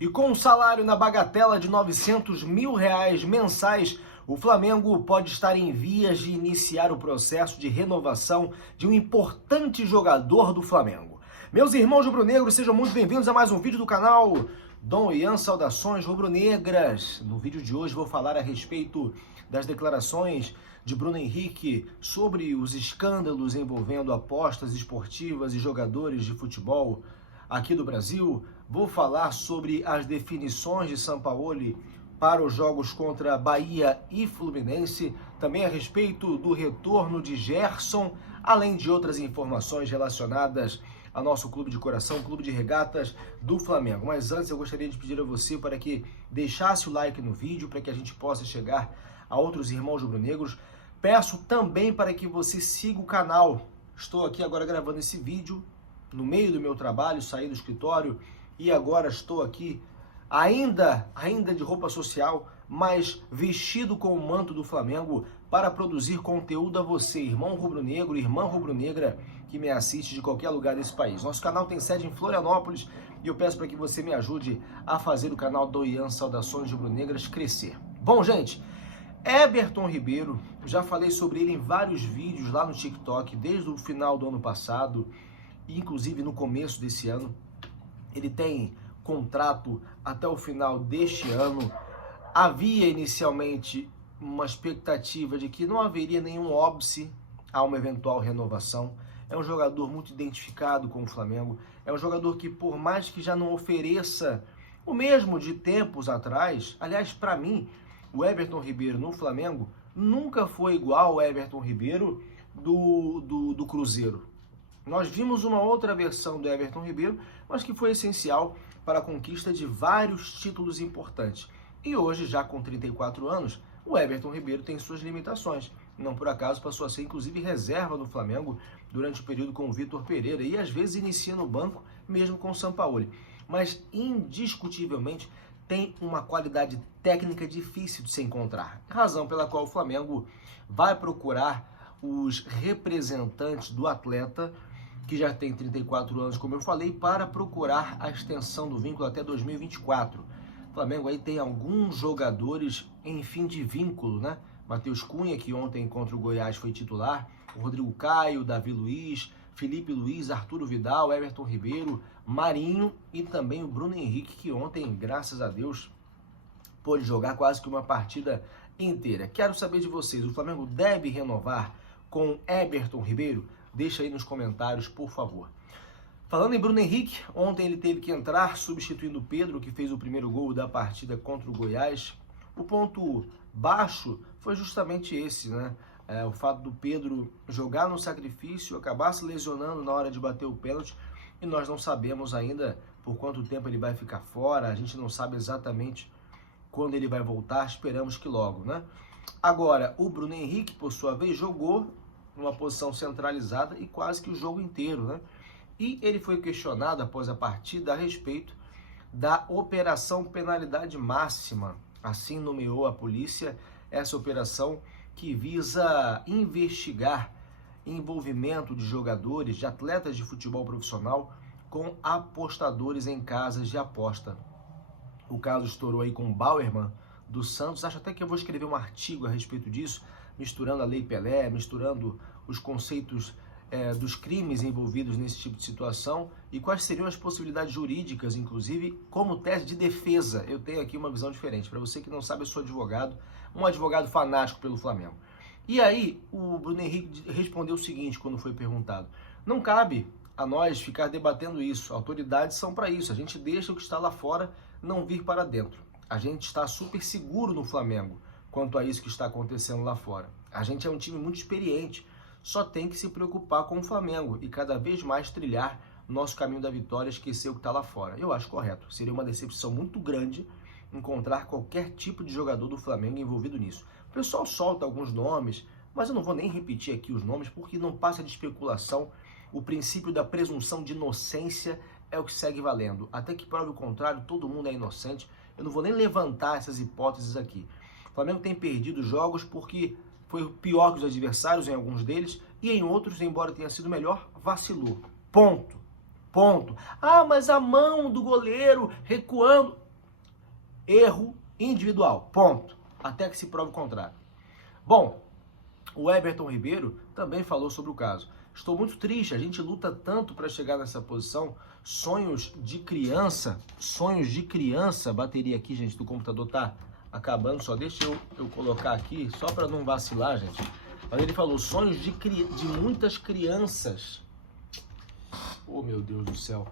E com um salário na bagatela de R$ 900 mil mensais, o Flamengo pode estar em vias de iniciar o processo de renovação de um importante jogador do Flamengo. Meus irmãos rubro-negros, sejam muito bem-vindos a mais um vídeo do canal Dom Ian Saudações Rubro-Negras. No vídeo de hoje vou falar a respeito das declarações de Bruno Henrique sobre os escândalos envolvendo apostas esportivas e jogadores de futebol aqui do Brasil. Vou falar sobre as definições de Sampaoli para os jogos contra Bahia e Fluminense, também a respeito do retorno de Gerson, além de outras informações relacionadas ao nosso clube de coração, clube de regatas do Flamengo. Mas antes eu gostaria de pedir a você para que deixasse o like no vídeo, para que a gente possa chegar a outros irmãos rubro-negros. Peço também para que você siga o canal. Estou aqui agora gravando esse vídeo no meio do meu trabalho, saí do escritório e agora estou aqui ainda de roupa social, mas vestido com o manto do Flamengo para produzir conteúdo a você, irmão rubro-negro, irmã rubro-negra que me assiste de qualquer lugar desse país. Nosso canal tem sede em Florianópolis e eu peço para que você me ajude a fazer o canal do Ian Saudações Rubro-Negras crescer. Bom, gente, Everton Ribeiro, já falei sobre ele em vários vídeos lá no TikTok, desde o final do ano passado, inclusive no começo desse ano. Ele tem contrato até o final deste ano. Havia inicialmente uma expectativa de que não haveria nenhum óbice a uma eventual renovação. É um jogador muito identificado com o Flamengo. É um jogador que, por mais que já não ofereça o mesmo de tempos atrás, aliás, para mim, o Everton Ribeiro no Flamengo nunca foi igual ao Everton Ribeiro do Cruzeiro. Nós vimos uma outra versão do Everton Ribeiro, mas que foi essencial para a conquista de vários títulos importantes. E hoje, já com 34 anos, o Everton Ribeiro tem suas limitações. Não por acaso passou a ser, inclusive, reserva do Flamengo durante o período com o Vitor Pereira e, às vezes, inicia no banco, mesmo com o Sampaoli. Mas, indiscutivelmente, tem uma qualidade técnica difícil de se encontrar. Razão pela qual o Flamengo vai procurar os representantes do atleta, que já tem 34 anos, como eu falei, para procurar a extensão do vínculo até 2024. O Flamengo aí tem alguns jogadores em fim de vínculo, né? Matheus Cunha, que ontem contra o Goiás foi titular, o Rodrigo Caio, Davi Luiz, Felipe Luiz, Arturo Vidal, Everton Ribeiro, Marinho e também o Bruno Henrique, que ontem, graças a Deus, pôde jogar quase que uma partida inteira. Quero saber de vocês, o Flamengo deve renovar com Everton Ribeiro? Deixa aí nos comentários, por favor. Falando em Bruno Henrique, ontem ele teve que entrar substituindo o Pedro, que fez o primeiro gol da partida contra o Goiás. O ponto baixo foi justamente esse, né? O fato do Pedro jogar no sacrifício, acabar se lesionando na hora de bater o pênalti, e nós não sabemos ainda por quanto tempo ele vai ficar fora, a gente não sabe exatamente quando ele vai voltar, esperamos que logo, né? Agora, o Bruno Henrique, por sua vez, jogou numa posição centralizada e quase que o jogo inteiro, né? E ele foi questionado após a partida a respeito da operação penalidade máxima, assim nomeou a polícia essa operação que visa investigar envolvimento de jogadores, de atletas de futebol profissional com apostadores em casas de aposta. O caso estourou aí com o Bauerman do Santos. Acho até que eu vou escrever um artigo a respeito disso, misturando a Lei Pelé, misturando os conceitos dos crimes envolvidos nesse tipo de situação e quais seriam as possibilidades jurídicas, inclusive, como tese de defesa. Eu tenho aqui uma visão diferente. Para você que não sabe, eu sou advogado, um advogado fanático pelo Flamengo. E aí, o Bruno Henrique respondeu o seguinte quando foi perguntado: não cabe a nós ficar debatendo isso, autoridades são para isso, a gente deixa o que está lá fora não vir para dentro. A gente está super seguro no Flamengo quanto a isso que está acontecendo lá fora. A gente é um time muito experiente, só tem que se preocupar com o Flamengo e cada vez mais trilhar nosso caminho da vitória, esquecer o que está lá fora. Eu acho correto, seria uma decepção muito grande encontrar qualquer tipo de jogador do Flamengo envolvido nisso. O pessoal solta alguns nomes, mas eu não vou nem repetir aqui os nomes porque não passa de especulação. O princípio da presunção de inocência é o que segue valendo. Até que prove o contrário, todo mundo é inocente. Eu não vou nem levantar essas hipóteses aqui. O Flamengo tem perdido jogos porque foi pior que os adversários em alguns deles e em outros, embora tenha sido melhor, vacilou. Ponto. Ah, mas a mão do goleiro recuando. erro individual, ponto, até que se prove o contrário. Bom, o Everton Ribeiro também falou sobre o caso. Estou muito triste, a gente luta tanto para chegar nessa posição, sonhos de criança, bateria aqui, gente, do computador tá acabando, só deixa eu colocar aqui, só para não vacilar, gente. Mas ele falou, sonhos de muitas crianças. Oh, meu Deus do céu.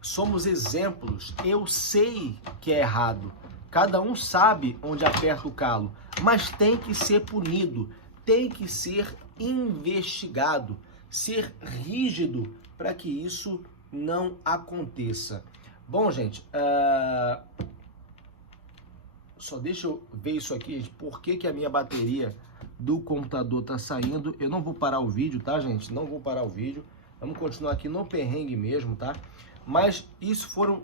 Somos exemplos, eu sei que é errado, cada um sabe onde aperta o calo, mas tem que ser punido, tem que ser investigado, ser rígido para que isso não aconteça. Bom, gente, só deixa eu ver isso aqui, gente, por que a minha bateria do computador tá saindo. Eu não vou parar o vídeo, tá, gente? Não vou parar o vídeo, vamos continuar aqui no perrengue mesmo, tá? Mas isso foram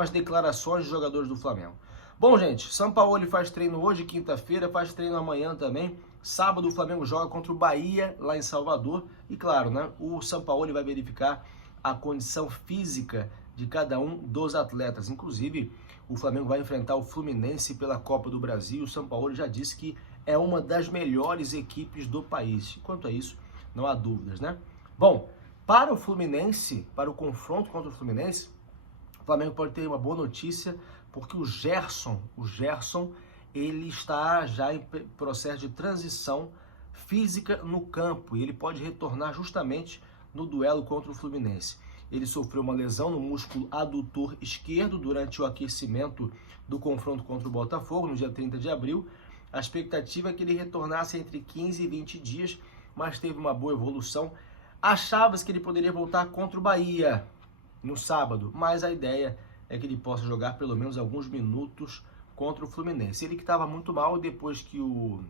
as declarações dos jogadores do Flamengo. Bom, gente, Sampaoli faz treino hoje, quinta-feira, faz treino amanhã também. Sábado o Flamengo joga contra o Bahia, lá em Salvador. E claro, né, o Sampaoli vai verificar a condição física de cada um dos atletas. Inclusive, o Flamengo vai enfrentar o Fluminense pela Copa do Brasil. O Sampaoli já disse que é uma das melhores equipes do país. Quanto a isso, não há dúvidas, né? Bom, para o Fluminense, para o confronto contra o Fluminense, o Flamengo pode ter uma boa notícia, porque o Gerson, ele está já em processo de transição física no campo e ele pode retornar justamente no duelo contra o Fluminense. Ele sofreu uma lesão no músculo adutor esquerdo durante o aquecimento do confronto contra o Botafogo no dia 30 de abril. A expectativa é que ele retornasse entre 15 e 20 dias, mas teve uma boa evolução. Achava-se que ele poderia voltar contra o Bahia no sábado, mas a ideia é que ele possa jogar pelo menos alguns minutos contra o Fluminense. Ele que estava muito mal depois que o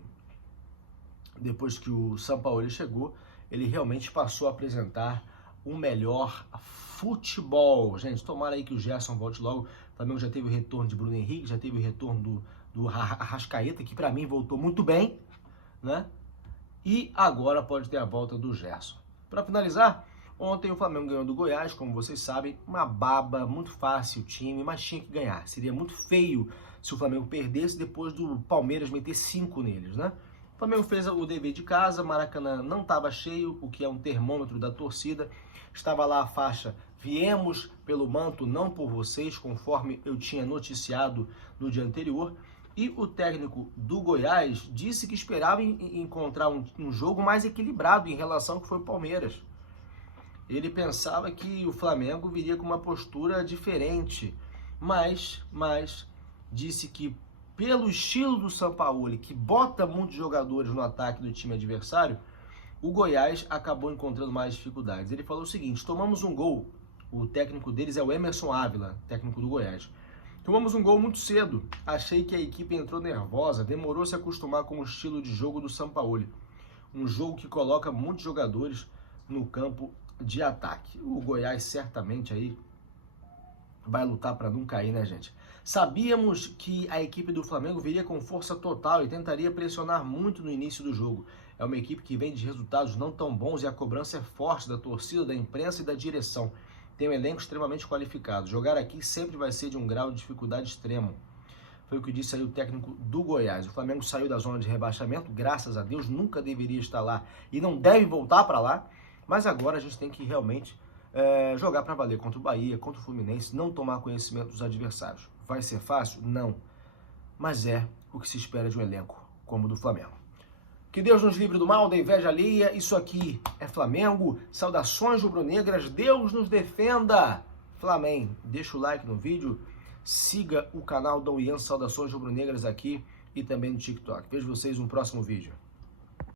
Sampaoli chegou, ele realmente passou a apresentar um melhor futebol. Gente, tomara aí que o Gerson volte logo. O Flamengo já teve o retorno de Bruno Henrique, já teve o retorno do Arrascaeta, que para mim voltou muito bem, né? E agora pode ter a volta do Gerson. Para finalizar, ontem o Flamengo ganhou do Goiás, como vocês sabem, uma baba, muito fácil o time, mas tinha que ganhar. Seria muito feio se o Flamengo perdesse depois do Palmeiras meter 5 neles, né? O Flamengo fez o dever de casa, Maracanã não estava cheio, o que é um termômetro da torcida. Estava lá a faixa, viemos pelo manto, não por vocês, conforme eu tinha noticiado no dia anterior. E o técnico do Goiás disse que esperava encontrar um jogo mais equilibrado em relação ao que foi o Palmeiras. Ele pensava que o Flamengo viria com uma postura diferente, mas disse que pelo estilo do Sampaoli, que bota muitos jogadores no ataque do time adversário, o Goiás acabou encontrando mais dificuldades. Ele falou o seguinte: tomamos um gol, o técnico deles é o Emerson Ávila, técnico do Goiás. Tomamos um gol muito cedo, achei que a equipe entrou nervosa, demorou a se acostumar com o estilo de jogo do Sampaoli. Um jogo que coloca muitos jogadores no campo de ataque. O Goiás certamente aí vai lutar para não cair, né, gente? Sabíamos que a equipe do Flamengo viria com força total e tentaria pressionar muito no início do jogo. É uma equipe que vem de resultados não tão bons e a cobrança é forte da torcida, da imprensa e da direção. Tem um elenco extremamente qualificado. Jogar aqui sempre vai ser de um grau de dificuldade extremo. Foi o que disse aí o técnico do Goiás. O Flamengo saiu da zona de rebaixamento, graças a Deus, nunca deveria estar lá e não deve voltar para lá. Mas agora a gente tem que realmente jogar para valer contra o Bahia, contra o Fluminense, não tomar conhecimento dos adversários. Vai ser fácil? Não. Mas é o que se espera de um elenco como o do Flamengo. Que Deus nos livre do mal, da inveja alheia. Isso aqui é Flamengo. Saudações rubro-negras. Deus nos defenda. Flamengo. Deixa o like no vídeo. Siga o canal da Ian Saudações Rubro-Negras aqui e também no TikTok. Vejo vocês no próximo vídeo.